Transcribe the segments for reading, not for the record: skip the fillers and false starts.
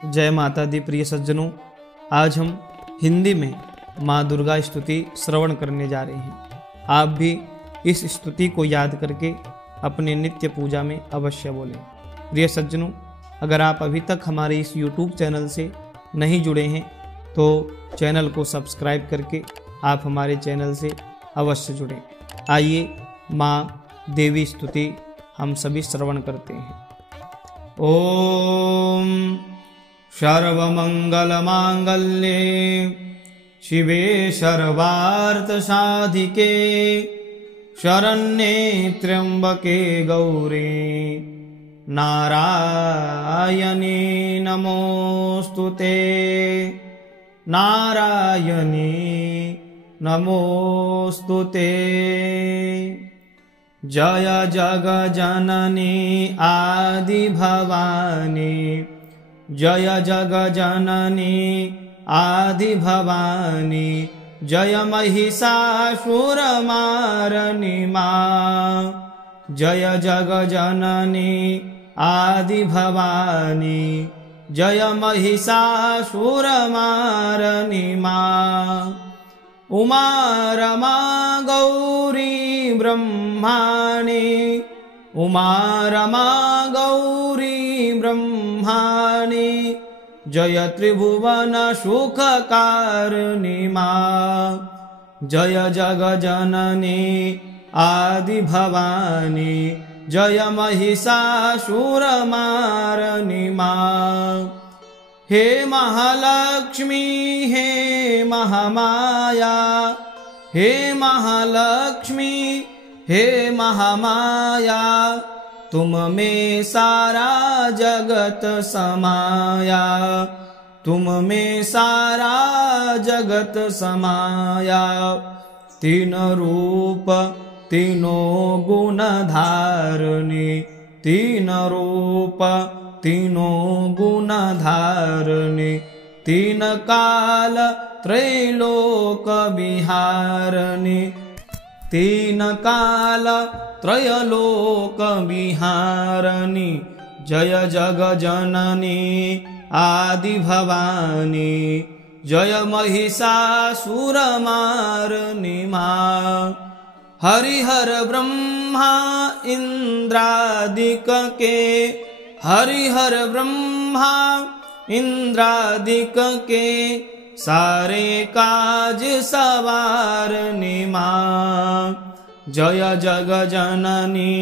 जय माता दी प्रिय सज्जनों, आज हम हिंदी में माँ दुर्गा स्तुति श्रवण करने जा रहे हैं। आप भी इस स्तुति को याद करके अपने नित्य पूजा में अवश्य बोलें। प्रिय सज्जनों, अगर आप अभी तक हमारे इस YouTube चैनल से नहीं जुड़े हैं तो चैनल को सब्सक्राइब करके आप हमारे चैनल से अवश्य जुड़ें। आइए माँ देवी स्तुति हम सभी श्रवण करते हैं। ओम सर्वमंगलमांगल्ये शिवे सर्वार्थसाधिके शरण्ये त्र्यंबके गौरी नारायणी नमोस्तुते नारायणी नमोस्तुते। जय जगजननी आदि भवानी जय जगजननी आदि भवानी जय महिषासुरमारनी मां। जय जगजननी आदि भवानी जय महिषासुरमारनी मां। उमा रमा गौरी ब्रह्माणी उमा रमा गौरी ब्रह्माणी जय त्रिभुवन सुखकारिणी मां। जय जगजननी आदि भवानी जय महिषासुरमारनी मां। हे महालक्ष्मी हे महामाया हे महालक्ष्मी हे महामाया तुम में सारा जगत समाया। तुम में सारा जगत समाया। तीन रूप तीनों गुण धारणी तीन रूप तीनों गुण धारणी तीन काल त्रैलोक विहारणी तीन काल त्रयलोक विहारणी। जय जगजननी आदि भवानी जय महिषासुरमारनी मां। हरिहर ब्रह्मा इंद्रादिक के हरिहर ब्रह्मा इंद्रादिक के सारे काज सवारनी मां। जय जगजननी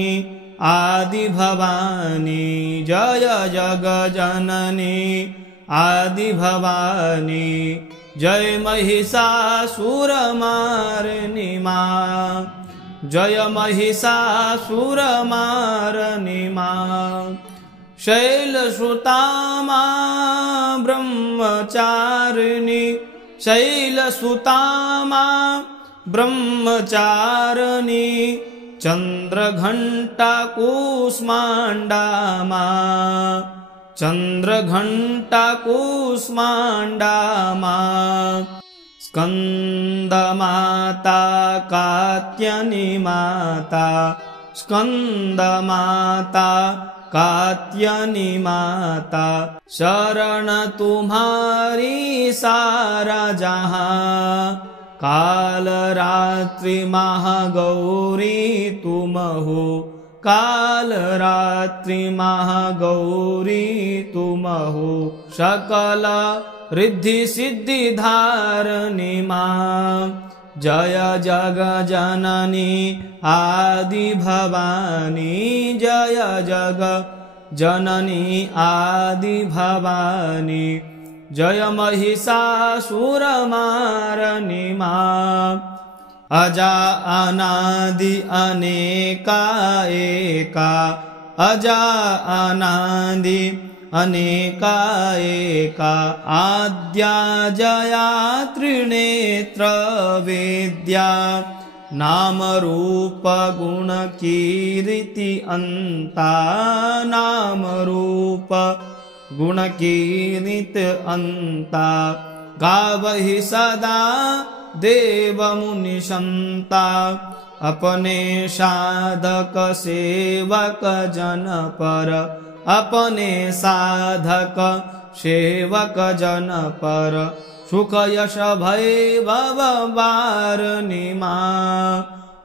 आदि भवानी जय जगजननी आदि भवानी जय महिषासुरमारनी मां। जय महिषासुरमारनी मां। शैलसुता मां ब्रह्मचारिणी शैलसुता मां ब्रह्मचारिणी चंद्रघंटा कूष्मांडा मां। चंद्रघंटा कूष्मांडा मां। स्कंदमाता कात्यायनी माता स्कंदमाता कात्यायनी माता शरण तुम्हारी सारा जहां। काल रात्रि महागौरी तुम हो काल रात्रि महागौरी तुम हो सकल रिद्धि सिद्धि धारणी मां। जय जगजननी आदि भवानी जय जगजननी आदि भवानी जय महिषासुरमारनी मां। अजा अनादि अनेका एका अजा अनादि अनेका एका आद्या जया त्रिनेत्र वेद्या नाम रूप गुण कीर्ति अंता नाम रूप गुण कीर्ति अंता। गावहि सदा देव मुनि संता अपने साधक सेवक जन पर अपने साधक सेवक जन पर सुख यश वैभव वारिणी माँ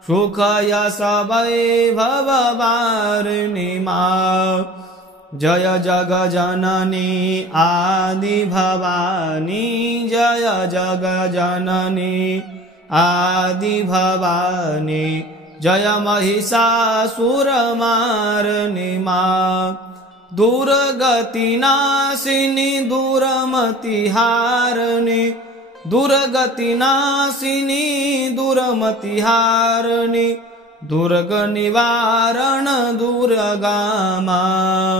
सुख यश वैभव वारिणी माँ जय जग जननी आदि भवानी जय जग जननी आदि भवानी जय महिषासुरमारिणी माँ दुर्गति नाशिनी दुर्मति हारिणी दुर्गति नाशिनी दुर्मति हारिणी दुर्ग निवारण दुर्गा माँ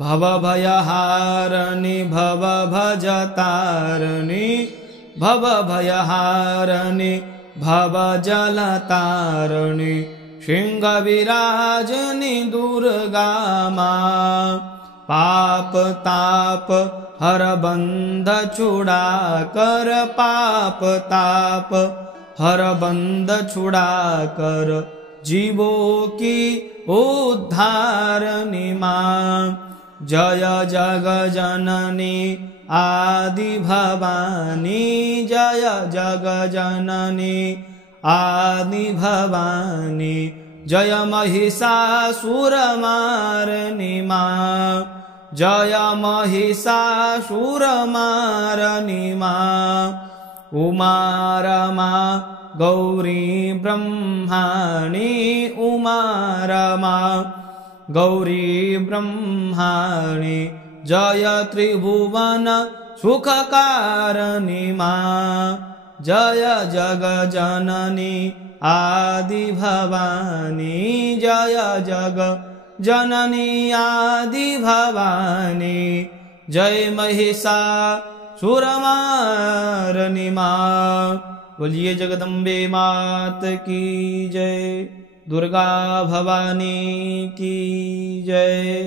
भव भयहारिणी भव भजतारिणी भव भयहारिणी भव जलतारिणी सिंह विराजनी दुर्गा माँ पाप ताप हर बंध छुड़ा कर पाप ताप हर बंध छुड़ा कर जीवों की उद्धारणी माँ जय जग जननी आदि भवानी जय जग जननी आदि भवानी जय महिषासुरमारिणी माँ जय महिषासुरमारिणी माँ उमा रमा गौरी ब्रह्माणी उमा रमा गौरी ब्रह्माणी जय त्रिभुवन सुखकारिणी माँ जय जग जननी आदि भवानी जय जग जननी आदि भवानी जय महिषासुरमारिणी माँ बोलिए जगदम्बे मात की जय दुर्गा भवानी की जय।